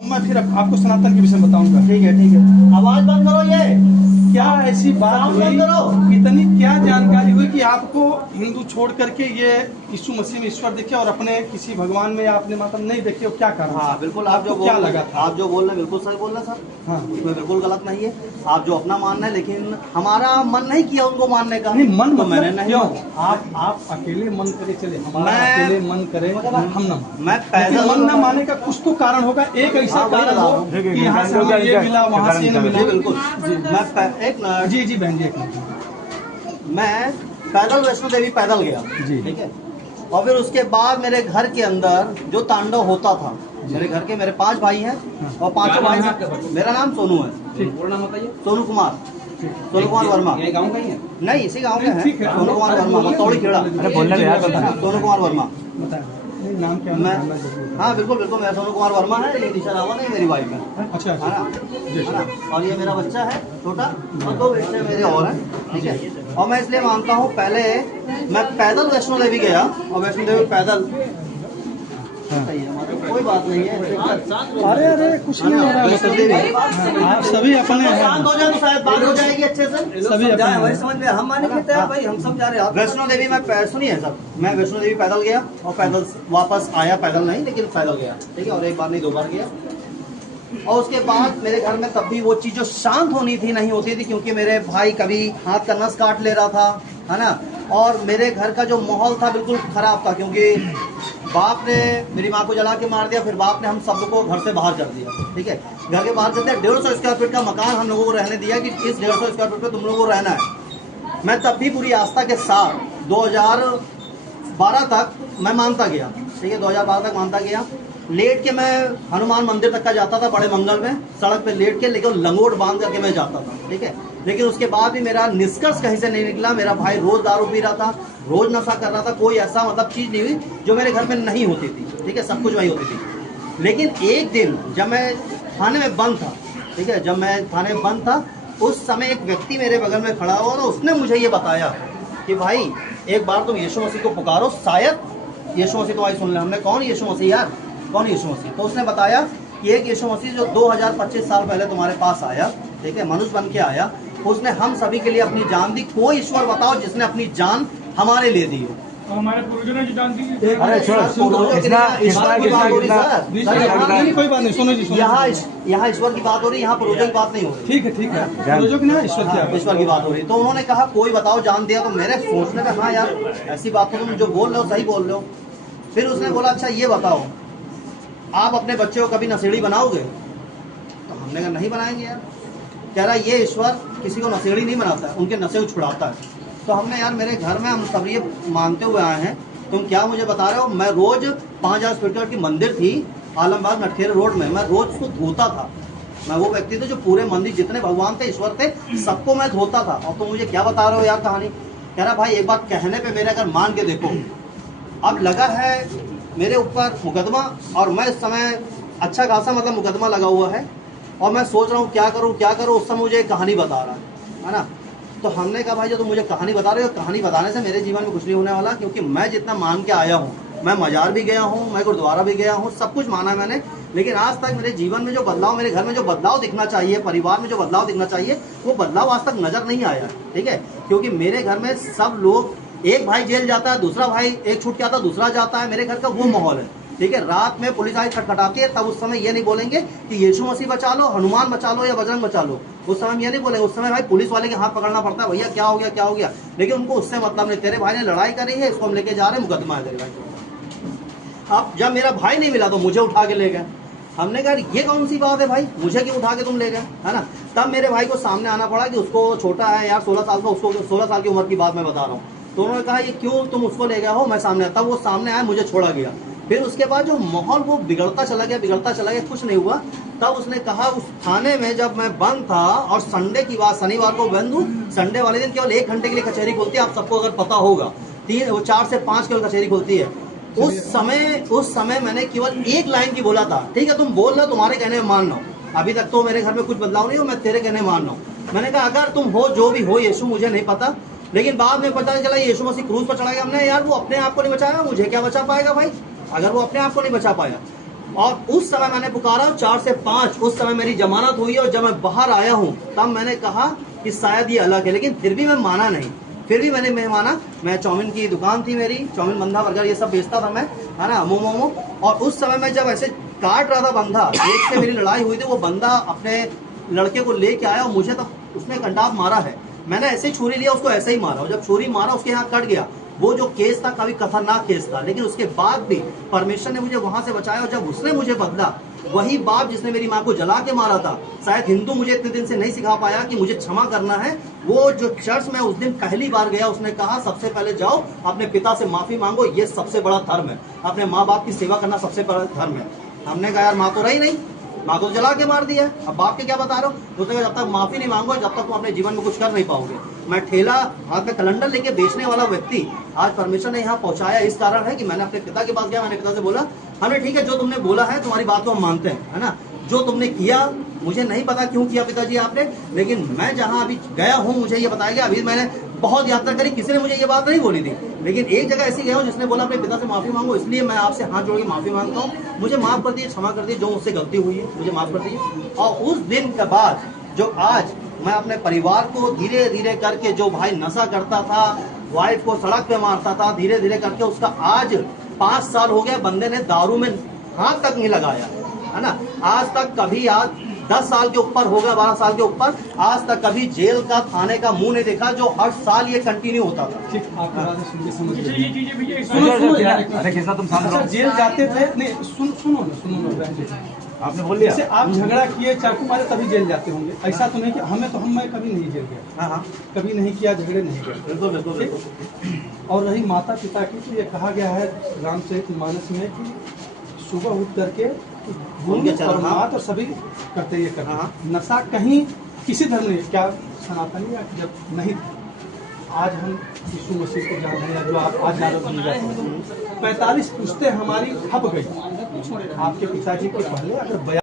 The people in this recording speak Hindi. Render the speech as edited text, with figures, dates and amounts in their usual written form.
मैं फिर आपको सनातन के विषय में बताऊंगा। ठीक है। आवाज बंद करो। ये क्या ऐसी बात हुई, इतनी क्या जानकारी हुई कि आपको हिंदू छोड़ करके ये यीशु मसीह में ईश्वर देखे और अपने किसी भगवान में आपने मतलब नहीं देखे हो? क्या कारण? हाँ बिल्कुल, आपको क्या लगा था? आप जो बोल रहे हैं बिल्कुल सही बोल रहे हैं सर। हाँ, इसमें बिल्कुल गलत नहीं है। आप जो अपना मानना है, लेकिन हमारा मन नहीं किया उनको मानने का। नहीं मन तो मतलब मैंने नहीं क्यों? माना। आप अकेले मन करे चले, हमारा अकेले मन करे हम न मैं लेकिन मन न माने का कुछ तो कारण होगा। एक ऐसा कारण हो कि यहाँ से हमें ये मिला, वहाँ से ये मिला। बिल्कुल मैं एक जी जी बहन जी, एक मिनट। मैं पैदल वैष्णो देवी पैदल गया। जी। ठीक है। और फिर उसके बाद मेरे घर के अंदर जो तांडव होता था, मेरे घर के मेरे 5 भाई हैं और 5 भाई हैं। मेरा नाम सोनू है। पूरा नाम बताइए। सोनू कुमार वर्मा। ये गाँव का ही है? नहीं, इसी गांव के हैं। ठीक है। सोनू कुमार वर्मा, मतौड़ी खेड़ा। अरे बोलने दे यार। सोनू कुमार वर्मा। बताएं नाम क्या है? मैं हाँ बिल्कुल बिल्कुल, मेरा सोनू कुमार वर्मा है। ये दिशा रावत है, मेरी वाइफ है। अच्छा है ना। और ये मेरा बच्चा है छोटा, और 2 बच्चे मेरे और हैं। ठीक है। और मैं इसलिए मानता हूँ, पहले मैं पैदल वैष्णो देवी गया और वैष्णो देवी पैदल। सही है, मतलब कोई बात नहीं है। अरे अरे कुछ नहीं हो रहा है। वैष्णो देवी आप सभी अपने हैं। शांत हो जाए तो शायद बात हो जाएगी अच्छे से। सभी अपने हैं। समझ में हम माने के तैयार भाई, हम समझा रहे हैं। वैष्णो देवी मैं सुनिए सब, मैं वैष्णो देवी पैदल गया और पैदल वापस आया। पैदल नहीं लेकिन पैदल गया। ठीक है। और एक बार नहीं 2 बार गया। और उसके बाद मेरे घर में तब भी वो चीज जो शांत होनी थी नहीं होती थी, क्योंकि मेरे भाई कभी हाथ का नस काट ले रहा था, है ना। और मेरे घर का जो माहौल था बिल्कुल खराब था, क्योंकि बाप ने मेरी माँ को जला के मार दिया। फिर बाप ने हम सबको घर से बाहर कर दिया। ठीक है। घर के बाहर कर दिया। 150 स्क्वायर फीट का मकान हम लोगों को रहने दिया कि इस 150 स्क्वायर फीट पे तुम लोगों को रहना है। मैं तब भी पूरी आस्था के साथ 2012 तक मैं मानता गया। ठीक है। 2012 तक मानता गया। लेट के मैं हनुमान मंदिर तक का जाता था, बड़े मंगल में सड़क पे लेट के, लेकिन लंगोट बांध करके मैं जाता था। ठीक है। लेकिन उसके बाद भी मेरा निष्कर्ष कहीं से नहीं निकला। मेरा भाई रोज दारू पी रहा था, रोज नशा कर रहा था। कोई ऐसा मतलब चीज नहीं हुई जो मेरे घर में नहीं होती थी। ठीक है। सब कुछ वही होती थी। लेकिन एक दिन जब मैं थाने में बंद था, ठीक है, जब मैं थाने में बंद था, उस समय एक व्यक्ति मेरे बगल में खड़ा हुआ और उसने मुझे ये बताया कि भाई एक बार तुम यीशु मसीह को पुकारो, शायद यीशु मसीह तुम्हारी सुन ले। हमने कौन यीशु मसीह यार, कौन यीशु मसीह? तो उसने बताया कि एक यीशु मसीह जो 2025 साल पहले तुम्हारे पास आया, ठीक है, मनुष्य बन के आया। उसने हम सभी के लिए अपनी जान दी। कोई ईश्वर बताओ जिसने अपनी जान हमारे लिए दी हो? हमारे पूर्वजों ने जो जान दी। अरे कोई बात नहीं, सुनो जी। यहाँ ईश्वर की बात हो रही है, यहाँ पूर्वजों की बात नहीं हो रही। ठीक है ठीक है, पूर्वजों की ना ईश्वर की बात हो रही। तो उन्होंने कहा कोई बताओ जान दिया। तो मेरे सोचने में हाँ यार ऐसी बात तो तुम जो बोल रहे हो सही बोल रहे हो। फिर उसने बोला अच्छा ये बताओ, आप अपने बच्चे को कभी नशेड़ी बनाओगे? तो हमने कहा नहीं बनाएंगे यार। कह रहा ये ईश्वर किसी को नशेड़ी नहीं बनाता है, उनके नशे को छुड़ाता है। तो हमने यार मेरे घर में हम सब ये मानते हुए आए हैं, तुम क्या मुझे बता रहे हो? मैं रोज 5000 स्क्वायर फीट की मंदिर थी आलमबाग नटखेड़ रोड में, मैं रोज उसको धोता था। मैं वो व्यक्ति था जो पूरे मंदिर जितने भगवान थे, ईश्वर थे, सबको मैं धोता था। और तुम मुझे क्या बता रहे हो यार कहानी? कह रहा भाई एक बात कहने पे मेरे अगर मान के देखो, अब लगा है मेरे ऊपर मुकदमा और मैं इस समय अच्छा खासा मतलब मुकदमा लगा हुआ है और मैं सोच रहा हूँ क्या करूँ। उस समय मुझे एक कहानी बता रहा है ना। तो हमने कहा भाई जो तुम मुझे कहानी बता रहे हो, कहानी बताने से मेरे जीवन में कुछ नहीं होने वाला, क्योंकि मैं जितना मान के आया हूँ, मैं मजार भी गया हूँ, मैं गुरुद्वारा भी गया हूँ, सब कुछ माना है मैंने। लेकिन आज तक मेरे जीवन में जो बदलाव, मेरे घर में जो बदलाव दिखना चाहिए, परिवार में जो बदलाव दिखना चाहिए, वो बदलाव आज तक नजर नहीं आया। ठीक है। क्योंकि मेरे घर में सब लोग, एक भाई जेल जाता है, दूसरा भाई एक छूट के आता है, दूसरा जाता है। मेरे घर का वो माहौल है। ठीक है। रात में पुलिस आई खटखटाती है, तब उस समय ये नहीं बोलेंगे कि यीशु मसीह बचा लो, हनुमान बचा लो या बजरंग बचा लो। उस समय ये नहीं बोलेंगे। उस समय भाई पुलिस वाले के हाथ पकड़ना पड़ता है, भैया क्या हो गया क्या हो गया। लेकिन उनको उससे मतलब नहीं, तेरे भाई ने लड़ाई करी है, इसको हम लेके जा रहे हैं, मुकदमा है तेरे भाई। अब जब मेरा भाई नहीं मिला तो मुझे उठा के ले गए। हमने कहा ये कौन सी बात है भाई, मुझे क्यों उठा के तुम ले गए, है ना। तब मेरे भाई को सामने आना पड़ा कि उसको छोटा है यार 16 साल का, उसको 16 साल की उम्र की बात मैं बता रहा हूँ। तो उन्होंने कहा ये क्यों तुम उसको ले गए हो? मैं सामने, तब वो सामने आया, मुझे छोड़ा गया। फिर उसके बाद जो माहौल वो बिगड़ता चला गया, कुछ नहीं हुआ। तब उसने कहा उस थाने में जब मैं बंद था और संडे की बात, शनिवार को बंद हूँ, संडे वाले दिन केवल 1 घंटे के लिए कचहरी खुलती है, आप सबको अगर पता होगा। 4 से 5 केवल कचहरी खुलती है। उस समय मैंने केवल एक लाइन की बोला था, ठीक है तुम बोल रहे हो, तुम्हारे कहने में मान रहा हूँ। अभी तक तो मेरे घर में कुछ बदलाव नहीं हो, मैं तेरे कहने मान रहा हूँ। मैंने कहा अगर तुम हो जो भी हो यीशु, मुझे नहीं पता। लेकिन बाद में पता चला यीशु मसीह क्रूज पर चढ़ा गया। हमने यार वो अपने आप को नहीं बचाया, मुझे क्या बचा पाएगा भाई, अगर वो अपने आप को नहीं बचा पाया। और उस समय मैंने पुकारा 4 से 5, उस समय मेरी जमानत हुई और जब मैं बाहर आया हूँ तब मैंने कहा कि शायद ये अलग है, लेकिन फिर भी मैं माना नहीं। फिर भी मैं माना। मैं चाउमीन की दुकान थी मेरी, चाउमीन बंधा बर्गर ये सब बेचता था मैं, है ना, मोमो। और उस समय मैं जब ऐसे काट रहा था बंधा, एक से मेरी लड़ाई हुई थी, वो बंदा अपने लड़के को लेके आया और मुझे तब उसने कंडाप मारा है। मैंने ऐसे ही छुरी लिया, उसको ऐसे ही मारा, और जब छुरी मारा उसके यहाँ कट गया। वो जो केस था काफी खतरनाक केस था, लेकिन उसके बाद भी परमेश्वर ने मुझे वहां से बचाया। और जब उसने मुझे बदला, वही बाप जिसने मेरी माँ को जला के मारा था, शायद हिंदू मुझे इतने दिन से नहीं सिखा पाया कि मुझे क्षमा करना है। वो जो चर्च में उस दिन पहली बार गया, उसने कहा सबसे पहले जाओ अपने पिता से माफी मांगो, ये सबसे बड़ा धर्म है, अपने माँ बाप की सेवा करना सबसे बड़ा धर्म है। हमने कहा यार माँ तो रही नहीं, माँ को तो जला के मार दिया है, अब बाप के क्या बता रहे हो। उसने कहा जब तक माफी नहीं मांगो जब तक तुम अपने जीवन में कुछ कर नहीं पाओगे। मैं ठेला हाथ में कैलेंडर लेके बेचने वाला व्यक्ति आज परमेश्वर ने यहाँ पहुंचाया इस कारण है कि मैंने अपने पिता के पास गया, मैंने पिता से बोला हमने ठीक है जो तुमने बोला है तुम्हारी बात को हम मानते हैं, है ना, जो तुमने किया मुझे नहीं पता क्यों किया पिताजी आपने, लेकिन मैं जहाँ अभी गया हूँ मुझे ये बताया गया। अभी मैंने बहुत यात्रा करी, किसी ने मुझे ये बात नहीं बोली थी, लेकिन एक जगह ऐसी गया हूँ जिसने बोला अपने पिता से माफी मांगो, इसलिए मैं आपसे हाथ जोड़ के माफी मांगता हूँ। मुझे माफ कर दीजिए, क्षमा कर दीजिए, जो मुझसे गलती हुई है मुझे माफ कर दीजिए। और उस दिन के बाद जो आज मैं अपने परिवार को धीरे धीरे करके, जो भाई नशा करता था, वाइफ को सड़क पे मारता था, धीरे धीरे करके उसका आज 5 साल हो गया, बंदे ने दारू में हाथ तक नहीं लगाया, है ना, आज तक कभी, आज 10 साल के ऊपर हो गया, 12 साल के ऊपर, आज तक कभी जेल का थाने का मुंह नहीं देखा, जो हर साल ये कंटिन्यू होता था। ठीक, आपकी बातें सुन के समझ अच्छा, गए। ये चीजें भैया अरे कृष्णा तुम शांत अच्छा, रहो। जेल जाते थे नहीं, सुनो ना, आपने बोल दिया। जैसे आप झगड़ा किए, चाकू मारे, तभी जेल जाते होंगे, ऐसा तो नहीं कि मैं कभी नहीं जेल गया, हाँ, कभी नहीं किया, झगड़े नहीं किए। बिल्कुल बिल्कुल बिल्कुल। और रही माता पिता की, तो ये कहा गया है रामचरितमानस में कि सुबह उठ करके उनके गुरु चरण, और हाँ। माता और सभी करते ये करते हाँ। नशा कहीं किसी धर्म में, क्या सनातनी या जब नहीं, आज हम यीशु मसीह को जान रहे हैं, जो आप आज जान रहे हैं। 45 पुश्तें हमारी हप गई आपके पिताजी के पहले, अगर